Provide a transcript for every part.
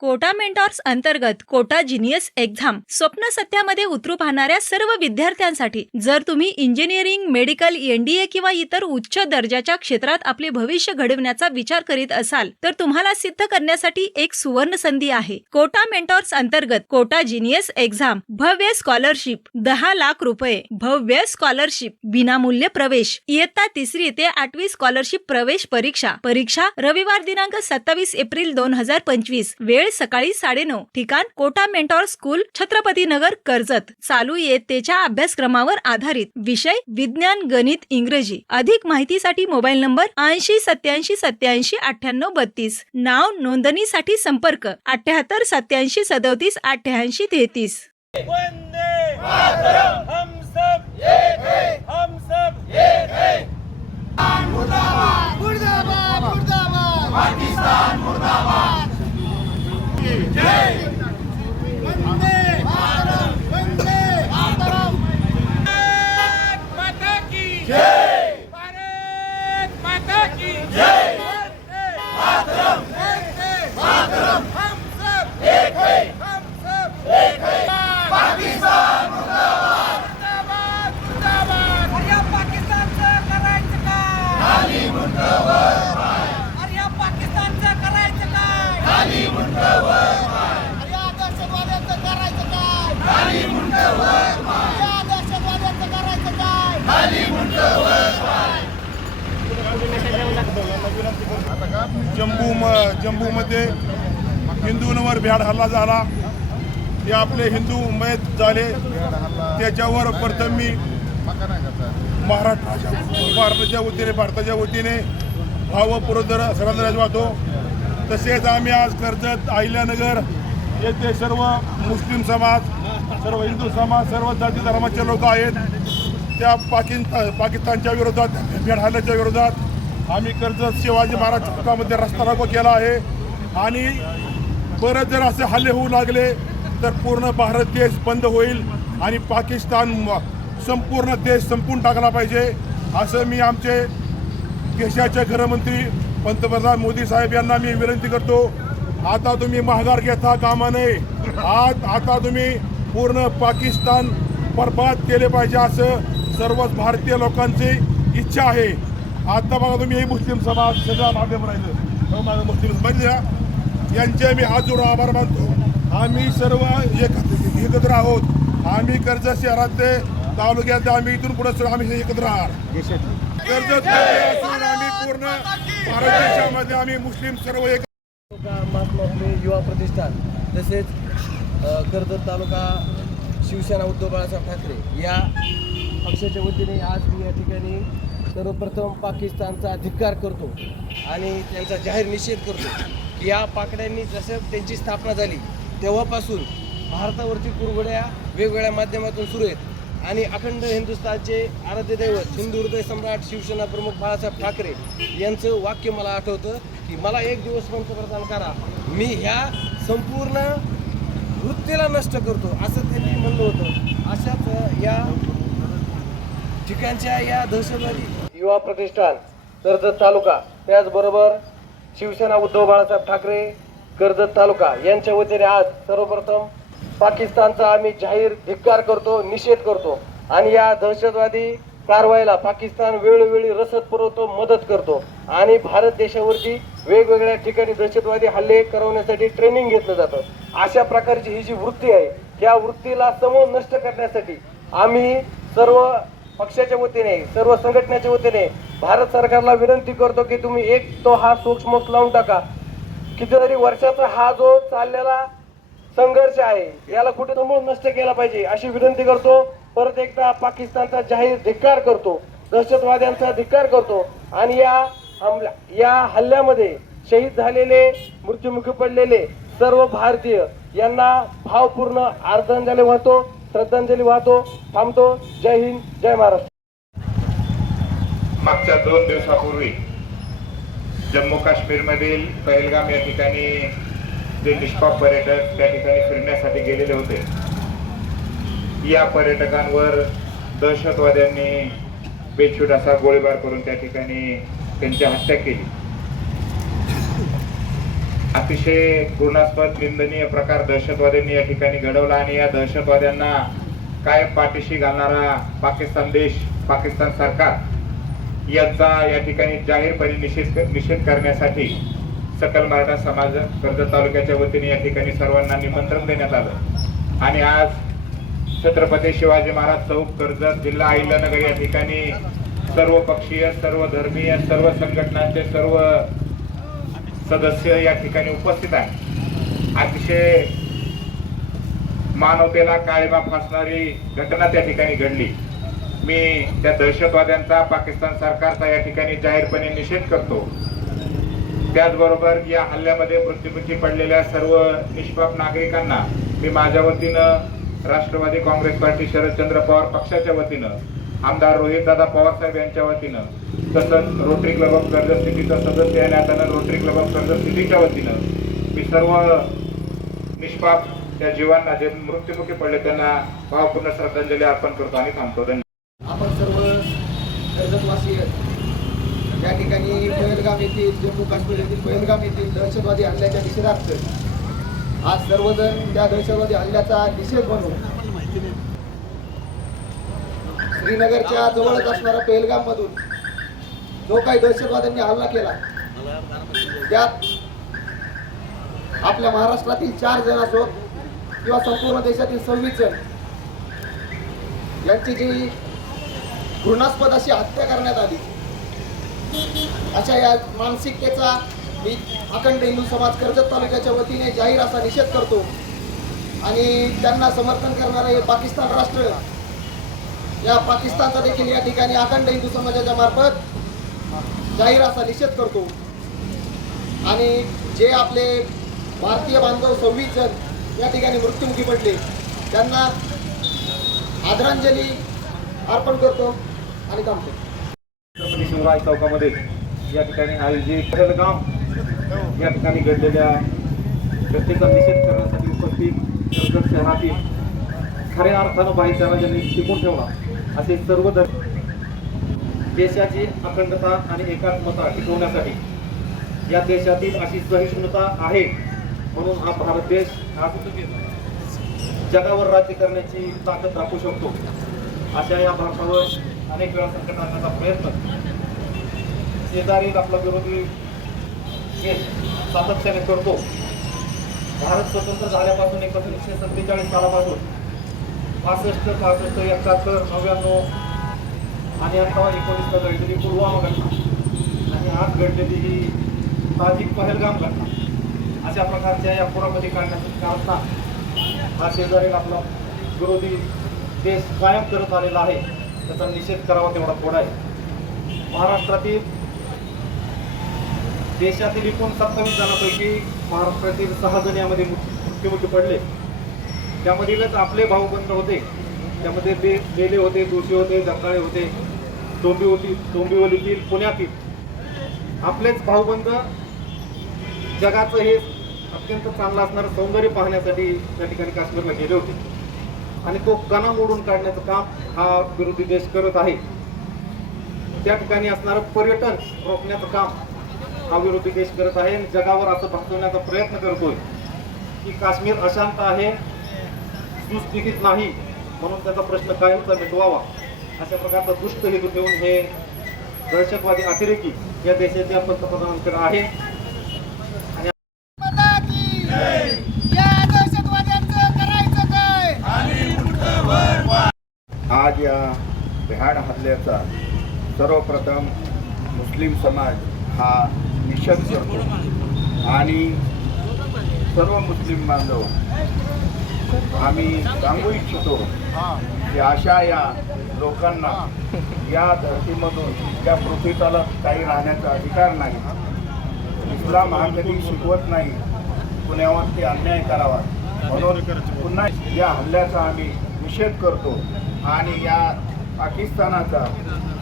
Kota mentors अंतर्गत Kota genius exam स्वप्न सत्यामध्ये उतरू पाहणाऱ्या सर्व विद्यार्थ्यांसाठी जर तुम्ही इंजिनिअरिंग मेडिकल एनडीए किंवा इतर उच्च दर्जाच्या क्षेत्रात आपले भविष्य घडविण्याचा विचार करीत असाल तर तुम्हाला सिद्ध करण्यासाठी एक सुवर्ण संधी आहे. कोटा मेंटॉर्स अंतर्गत कोटा जिनियस एक्झाम भव्य स्कॉलरशिप दहा लाख रुपये भव्य स्कॉलरशिप विनामूल्य प्रवेश इयत्ता तिसरी ते आठवी स्कॉलरशिप प्रवेश परीक्षा परीक्षा रविवार दिनांक सत्तावीस एप्रिल दोन हजार पंचवीस वेळ सकाळी साडेनऊ ठिकाण कोटा मेंटॉर स्कूल छत्रपती नगर कर्जत. चालू इयत्तेच्या अभ्यासक्रमावर आधारित विषय विज्ञान गणित इंग्रजी. अधिक माहितीसाठी मोबाईल नंबर ऐंशी सत्याऐंशी सत्याऐंशी अठ्ठ्याण्णव बत्तीस. नाव नोंदणीसाठी संपर्क अठ्याहत्तर सत्याऐंशी सदोतीस अठ्ठ्याऐंशी तेहतीस. वंदे मातरम. हम सब एक है हम सब एक है मुर्दाबाद मुर्दाबाद. पाकिस्तान मुर्दाबाद. जय वंदे मातरम वंदे मातरम भारत माता की जय भारत माता की जय वंदे मातरम वंदे मातरम हम सब एक है हम सब एक है पाकिस्तान मुर्दाबाद मुर्दाबाद मुर्दाबाद अरे या पाकिस्तानचं करायचं काय खाली अरे या पाकिस्तानचं करायचं काय अरे या दहशतवाद्यांचं करायचं काय खाली या दहशतवाद्यांचं करायचं काय जम्बू जम्बूमध्ये हिंदूंवर भ्याड हल्ला झाला. ते आपले हिंदू मयत झाले. त्याच्यावर प्रथम मी महाराष्ट्राच्या भारताच्या वतीने भारताच्या वतीने भावपुरस्कार श्रद्धांजली वाहतो तसेच आम्ही आज कर्जत अहिल्यानगर येथे सर्व मुस्लिम समाज सर्व हिंदू समाज सर्व जाती धर्माचे लोक आहेत. त्या पाकिस्तान पाकिस्तानच्या विरोधात भेड हल्ल्याच्या विरोधात आम्ही कर्जत शिवाजी महाराज चौकामध्ये रस्ता रोको केला आहे. आणि परत जर असे हल्ले होऊ लागले तर पूर्ण भारत देश बंद होईल आणि पाकिस्तान संपूर्ण देश संपून टाकला पाहिजे. असं मी आमचे देशाचे गृहमंत्री पंतप्रधान मोदी साहेब यांना मी विनंती करतो. आता तुम्ही माघार घेता कामा नये. आज आता तुम्ही पूर्ण पाकिस्तान बरबाद केले पाहिजे असं सर्वच भारतीय लोकांची इच्छा आहे. आता बघा तुम्ही हे मुस्लिम समाज सगळा माध्यम राहिलं. हो, माझं मुस्लिम समाज द्या यांचे मी हात जोडून आभार मानतो. आम्ही सर्व एक एकत्र आहोत. आम्ही कर्जत शहरातले तालुक्यात आम्ही इथून पुढे सर्व आम्ही एकत्र आहात. कर्जत असून आम्ही पूर्ण भारत देशामध्ये आम्ही मुस्लिम सर्व एक महात्मा फुले युवा प्रतिष्ठान तसेच कर्जत तालुका शिवसेना उद्धव बाळासाहेब ठाकरे या पक्षाच्या वतीने आज मी या ठिकाणी सर्वप्रथम पाकिस्तानचा धिक्कार करतो आणि त्यांचा जाहीर निषेध करतो की या पाकड्यांनी जसं त्यांची स्थापना झाली तेव्हापासून भारतावरती कुरघोड्या वेगवेगळ्या माध्यमातून सुरू आहेत. आणि अखंड हिंदुस्थानचे आराध्य दैवत हिंदू हृदय सम्राट शिवसेना प्रमुख बाळासाहेब ठाकरे यांचं वाक्य मला आठवतं की मला एक दिवस पंतप्रधान करा मी ह्या संपूर्ण वृत्तीला नष्ट करतो असं त्यांनी म्हणलं होतं. अशाच या ठिकाणच्या या दहशतवादी युवा प्रतिष्ठान कर्जत तालुका. त्याचबरोबर शिवसेना उद्धव बाळासाहेब ठाकरे कर्जत तालुका. यांच्या वतीने आज सर्वप्रथम पाकिस्तानचा आम्ही जाहीर धिक्कार करतो निषेध करतो. आणि या दहशतवादी कारवाईला पाकिस्तान वेळोवेळी रसद पुरवतो मदत करतो. आणि भारत देशावरती वेगवेगळ्या ठिकाणी दहशतवादी हल्ले करवण्यासाठी ट्रेनिंग घेतलं जातं. अशा प्रकारची ही जी वृत्ती आहे त्या वृत्तीला समूळ नष्ट करण्यासाठी आम्ही सर्व पक्षाच्या वतीने सर्व संघटनेच्या वतीने भारत सरकारला विनंती करतो की तुम्ही एक तो हा सूक्ष्म लावून टाका. कितीतरी वर्षाचा हा जो चाललेला संघर्ष आहे याला कुठे समोर नष्ट केला पाहिजे अशी विनंती करतो. परत एकदा पाकिस्तानचा जाहीर धिक्कार करतो दहशतवाद्यांचा धिक्कार करतो आणि या हमल्या या हल्ल्यामध्ये शहीद झालेले मृत्युमुखी पडलेले सर्व भारतीय यांना भावपूर्ण आदरांजली वाहतो. श्रद्धांजली वाहतो थांबतो. जय हिंद जय महाराष्ट्र. मागच्या दोन दिवसापूर्वी जम्मू काश्मीरमधील पहलगाम या ठिकाणी जे निष्पाप पर्यटक त्या ठिकाणी फिरण्यासाठी गेलेले होते या पर्यटकांवर दहशतवाद्यांनी बेछूट असा गोळीबार करून त्या ठिकाणी त्यांची हत्या केली. अतिशय घृणास्पद निंदनीय प्रकार दहशतवाद्यांनी या ठिकाणी घडवला आणि या दहशतवाद्यांना काय पाठीशी घालणारा पाकिस्तान देश पाकिस्तान सरकार यांचा या ठिकाणी जाहीरपणे निषेध निषेध करण्यासाठी सकल मराठा समाज कर्जत तालुक्याच्या वतीने या ठिकाणी सर्वांना निमंत्रण देण्यात आलं. आणि आज छत्रपती शिवाजी महाराज चौक कर्जत जिल्हा अहिल्यानगर या ठिकाणी सर्व पक्षीय सर्व धर्मीय सर्व संघटनांचे सर्व सदस्य या ठिकाणी उपस्थित आहे अतिशय मानवतेला काळीमा फासणारी घटना त्या ठिकाणी घडली. मी त्या दहशतवाद्यांचा पाकिस्तान सरकारचा या ठिकाणी जाहीरपणे निषेध करतो. त्याचबरोबर या हल्ल्यामध्ये मृत्यूमुखी पडलेल्या सर्व निष्पाप नागरिकांना मी माझ्या वतीनं राष्ट्रवादी काँग्रेस पार्टी शरदचंद्र पवार पक्षाच्या वतीनं आमदार रोहितदादा पवार साहेब यांच्या वतीनं तसंच रोटरी क्लब ऑफ कर्जत सिटीचा सदस्य आणि आता रोटरी क्लब ऑफ कर्जत सिटीच्या वतीनं मी सर्व निष्पाप त्या जीवांना जे मृत्युमुखी पडले त्यांना भावपूर्ण श्रद्धांजली अर्पण करतो आणि थांबतो. धन्यवाद. आपण सर्व कर्जतवासी या ठिकाणी पहलगाम येथील जम्मू काश्मीर येथील पहलगाम येथील दहशतवादी हल्ल्याच्या निषेधार्थ आज सर्वजण त्या दहशतवादी हल्ल्याचा निषेध म्हणून श्रीनगरच्या जवळच असणाऱ्या पहलगाम मधून जो काही दहशतवाद्यांनी हल्ला केला त्यात आपल्या महाराष्ट्रातील चार जण असोत किंवा संपूर्ण देशातील सव्वीस जण यांची जी घृणास्पद अशी हत्या करण्यात आली अशा या मानसिकतेचा मी अखंड हिंदू समाज कर्जत तालुक्याच्या वतीने जाहीर असा निषेध करतो आणि त्यांना समर्थन करणारे हे पाकिस्तान राष्ट्र या पाकिस्तानचा देखील या ठिकाणी अखंड हिंदू समाजाच्या मार्फत जाहीर असा निषेध करतो. आणि जे आपले भारतीय बांधव सव्वीस जण या ठिकाणी मृत्युमुखी पडले त्यांना आदरांजली अर्पण करतो आणि थांबतो. छत्रपती शिवराय चौकामध्ये या ठिकाणी आयोजित पहलगाम या ठिकाणी घडलेल्या घटनेचा निषेध करण्यासाठी उपस्थित शहरातील खऱ्या अर्थानं भाईचारा ज्यांनी टिकून ठेवला. असे सर्व धर्म देशाची अखंडता आणि एकात्मता टिकवण्यासाठी या देशातील अशी सहिष्णुता आहे म्हणून हा भारत देश जगावर राज्य करण्याची ताकद दाखवू शकतो. अशा या भारतावर अनेक वेळा संकट आणण्याचा प्रयत्न. शेजारी आपला विरोधी देश सातत्याने करतो. भारत स्वतंत्र झाल्यापासून एकोणीसशे सत्तेचाळीस सालापासून पासष्ट पासष्ट एकाहत्तर नव्याण्णव आणि आता एकोणीसला घडलेली पुलवामा घटना. आणि आज घडलेली ही ताजिक पहलगाम घटना. अशा प्रकारच्या या पुरामध्ये काढण्याचं कारण हा शेजारी आपला विरोधी देश कायम करत आलेला आहे. त्याचा निषेध करावा तेवढा थोडा आहे. महाराष्ट्रातील देशातील एकूण सत्तावीस जणांपैकी महाराष्ट्रातील सहा जण यामध्ये मृत्यू- मृत्युमुखी पडले. त्यामधीलच आपले भाऊबंद होते. त्यामध्ये ते बेले होते दोषी होते जगदाळे होते. डोंबिवली होती डोंबिवलीतील पुण्यातील. आपलेच भाऊबंद जगाचं हे अत्यंत चांगलं असणारं सौंदर्य पाहण्यासाठी त्या ठिकाणी काश्मीरला गेले होते. आणि तो कणा मोडून काढण्याचं काम हा विरोधी देश करत आहे. त्या ठिकाणी असणारं पर्यटन रोखण्याचं काम हा विरोधी देश करत आहे आणि जगावर असं भासवण्याचा प्रयत्न करतोय की काश्मीर अशांत आहे. सुस्थितीत नाही म्हणून त्याचा प्रश्न कायमचा मिटवावा. अशा प्रकारचा दुष्ट हेतू ठेवून हे दहशतवादी अतिरेकी या देशाच्या पंतप्रधानांकडे आहे. माता आज या भ्याड हल्ल्याचा सर्वप्रथम मुस्लिम समाज हा निषेध करतो. आणि सर्व मुस्लिम बांधव आम्ही सांगू इच्छितो की अशा या लोकांना या धर्तीमधून या पृथ्वीतला काही राहण्याचा अधिकार नाही. इस्लाम हा कधी शिकवत नाही. पुण्यावरती अन्याय करावा. म्हणून पुन्हा या हल्ल्याचा आम्ही निषेध करतो. आणि या पाकिस्तानाचा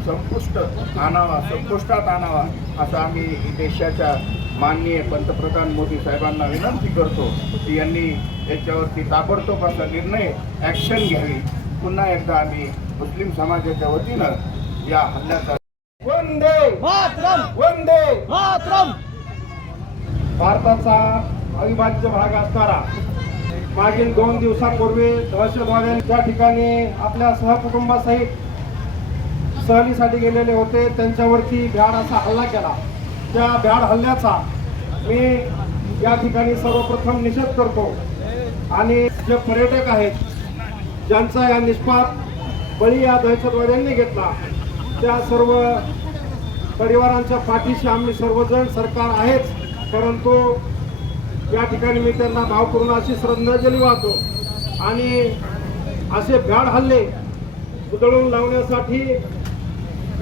संपुष्ट आणावा संपुष्टात आणावा असं आम्ही देशाच्या माननीय पंतप्रधान मोदी साहेबांना विनंती करतो. की यांनी याच्यावरती ताबडतोब असा निर्णय ॲक्शन घ्यावी. पुन्हा एकदा आम्ही मुस्लिम समाजाच्या वतीनं या हल्ल्याचा वंदे! वंदे! भारताचा अविभाज्य भाग असणारा मागील दोन दिवसांपूर्वी दहशतवाद्यांनी त्या ठिकाणी आपल्या सहकुटुंबासहित सहलीसाठी गेलेले होते. त्यांच्यावरती भ्याड असा हल्ला केला. त्या भ्याड हल्ल्याचा मी या ठिकाणी सर्वप्रथम निषेध करतो. आणि जे पर्यटक आहेत ज्यांचा या निष्पाप बळी या दहशतवाद्यांनी घेतला त्या सर्व परिवारांच्या पाठीशी आम्ही सर्वजण सरकार आहेच. परंतु या ठिकाणी मी त्यांना भावपूर्ण अशी श्रद्धांजली वाहतो. आणि असे भ्याड हल्ले उधळून लावण्यासाठी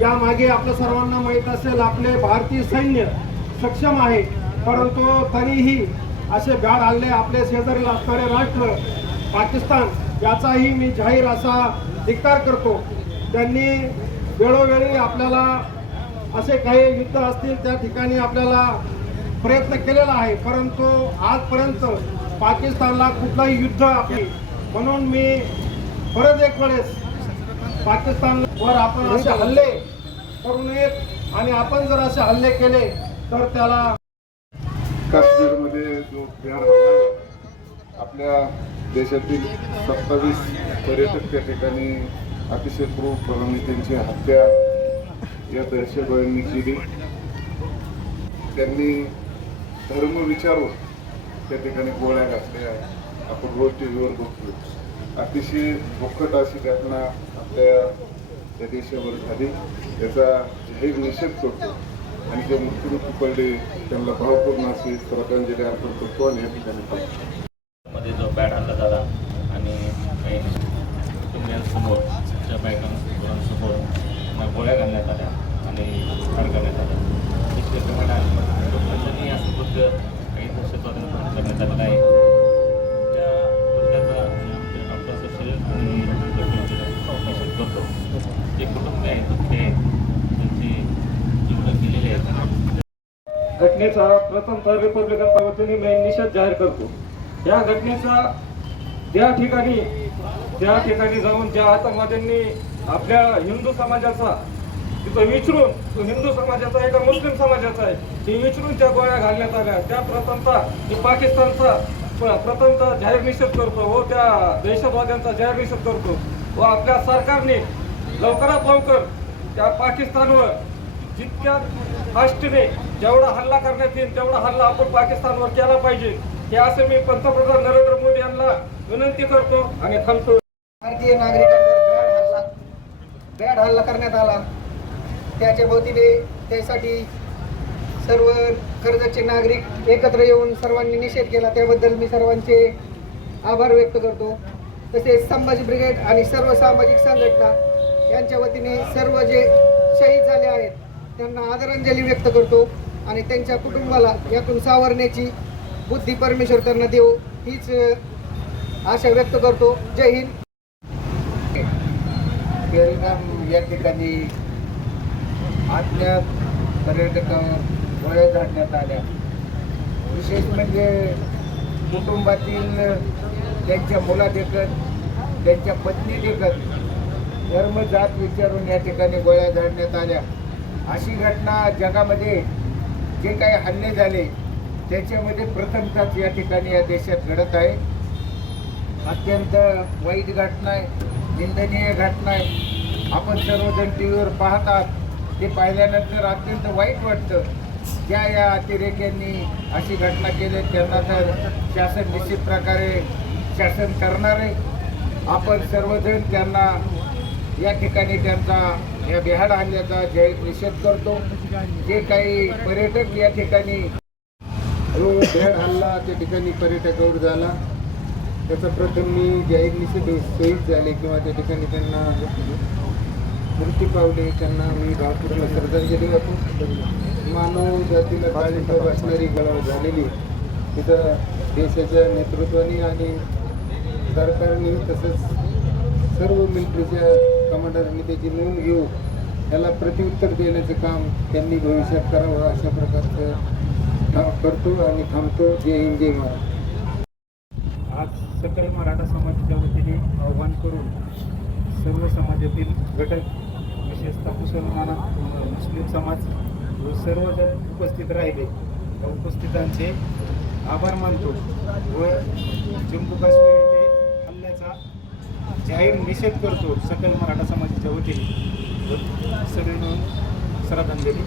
यामागे आपल्या सर्वांना माहीत असेल आपले भारतीय सैन्य सक्षम आहे. परंतु तरीही असे गाड हल्ले आपले शेजारील असणारे राष्ट्र पाकिस्तान याचाही मी जाहीर असा धिक्कार करतो. त्यांनी वेळोवेळी आपल्याला असे काही युद्ध असतील त्या ठिकाणी आपल्याला प्रयत्न केलेला आहे. परंतु आजपर्यंत पाकिस्तानला कुठलाही युद्ध आपली म्हणून मी परत एक वेळेस पाकिस्तानवर आपण असे हल्ले. करू नयेत आणि आपण जर असे हल्ले केले तर त्याला काश्मीरमध्ये जो बिहार आपल्या देशातील सत्तावीस पर्यटक त्या ठिकाणी अतिशय क्रूरपणाने त्यांची हत्या या दहशतवाद्यांनी केली. त्यांनी धर्म विचारून त्या ठिकाणी गोळ्या घातल्या. आपण रोज टी व्हीवर बघतो अतिशय दुःखद अशी घटना आपल्या त्या देशावर झाली याचा जाहीर निषेध करतो. आणि जे मुख्यमंत्री पडले त्यांना भावपूर्ण अशी श्रद्धांजली अर्पण करतो आणि या ठिकाणी. घटनेचा प्रथमतः रिपब्लिकन वतीने मी निषेध जाहीर करतो. या घटनेचा ज्या ठिकाणी त्या ठिकाणी जाऊन ज्या आतंकवाद्यांनी आपल्या हिंदू समाजाचा तिथं विचरून तो हिंदू समाजाचा आहे का मुस्लिम समाजाचा आहे ते विचरून त्या गोळ्या घालण्यात आल्या. त्या प्रथमतः मी पाकिस्तानचा प्रथमतः जाहीर निषेध करतो. व त्या दहशतवाद्यांचा जाहीर निषेध करतो. व आपल्या सरकारने लवकरात लवकर त्या पाकिस्तानवर जितक्या फास्टने जेवढा हल्ला करण्यात येईल तेवढा हल्ला आपण पाकिस्तानवर केला पाहिजे. हे असं मी पंतप्रधान नरेंद्र मोदी यांना विनंती करतो आणि थांबतो. भारतीय नागरिकांवर बॅड हल्ला बॅड हल्ला करण्यात आला. त्याच्या भोवतीने त्यासाठी सर्व कर्जतचे नागरिक एकत्र येऊन सर्वांनी निषेध केला. त्याबद्दल मी सर्वांचे आभार व्यक्त करतो. तसेच संभाजी ब्रिगेड आणि सर्व सामाजिक संघटना यांच्या वतीने सर्व जे शहीद झाले आहेत त्यांना आदरांजली व्यक्त करतो. आणि त्यांच्या कुटुंबाला यातून सावरण्याची बुद्धी परमेश्वर त्यांना देऊ हीच आशा व्यक्त करतो. जय हिंद. बेलगाम या ठिकाणी आत्म्यात पर्यटकांवर गोळ्या झाडण्यात आल्या. विशेष म्हणजे कुटुंबातील त्यांच्या मुलादेखत त्यांच्या पत्नी देखत धर्म जात विचारून या ठिकाणी गोळ्या झाडण्यात आल्या. अशी घटना जगामध्ये जे काही हल्ले झाले त्याच्यामध्ये प्रथमतःच या ठिकाणी या देशात घडत आहे. अत्यंत वाईट घटना आहे निंदनीय घटना आहे. आपण सर्वजण टी व्हीवर पाहतात ते पाहिल्यानंतर अत्यंत वाईट वाटतं. ज्या या अतिरेक्यांनी अशी घटना केली त्यांना तर शासन निश्चित प्रकारे शासन करणार आहे. आपण सर्वजण त्यांना या ठिकाणी त्यांचा या बिहाड हल्ल्याचा जय निषेध करतो जे काही पर्यटक या ठिकाणी जो बेड हल्ला त्या ठिकाणी पर्यटकावर झाला त्याचा प्रथम मी जाहीर निषेध शहीद झाले किंवा त्या ठिकाणी त्यांना मृत्यू पावले त्यांना मी भावपूर्ण श्रद्धांजली वाहतो. मानव जातीला काळीचा असणारी गळा झालेली तिथं देशाच्या नेतृत्वाने आणि सरकारने तसंच सर्व मिलिटरीच्या कमांडरांनी त्याची नोंद घेऊन त्याला प्रत्युत्तर देण्याचं काम त्यांनी भविष्यात करावं अशा प्रकारचं करतो आणि थांबतो. जय हिंद जय महाराज आज सकल मराठा समाजाच्या वतीने आव्हान करून सर्व समाजातील घटक विशेषतः मुसलमान मुस्लिम समाज व सर्वजण उपस्थित राहिले. उपस्थितांचे आभार मानतो व जम्मू काश्मीर जाहीर निषेध करतो सकल मराठा समाजाच्या वतीने सगळे मिळून श्रद्धांजली.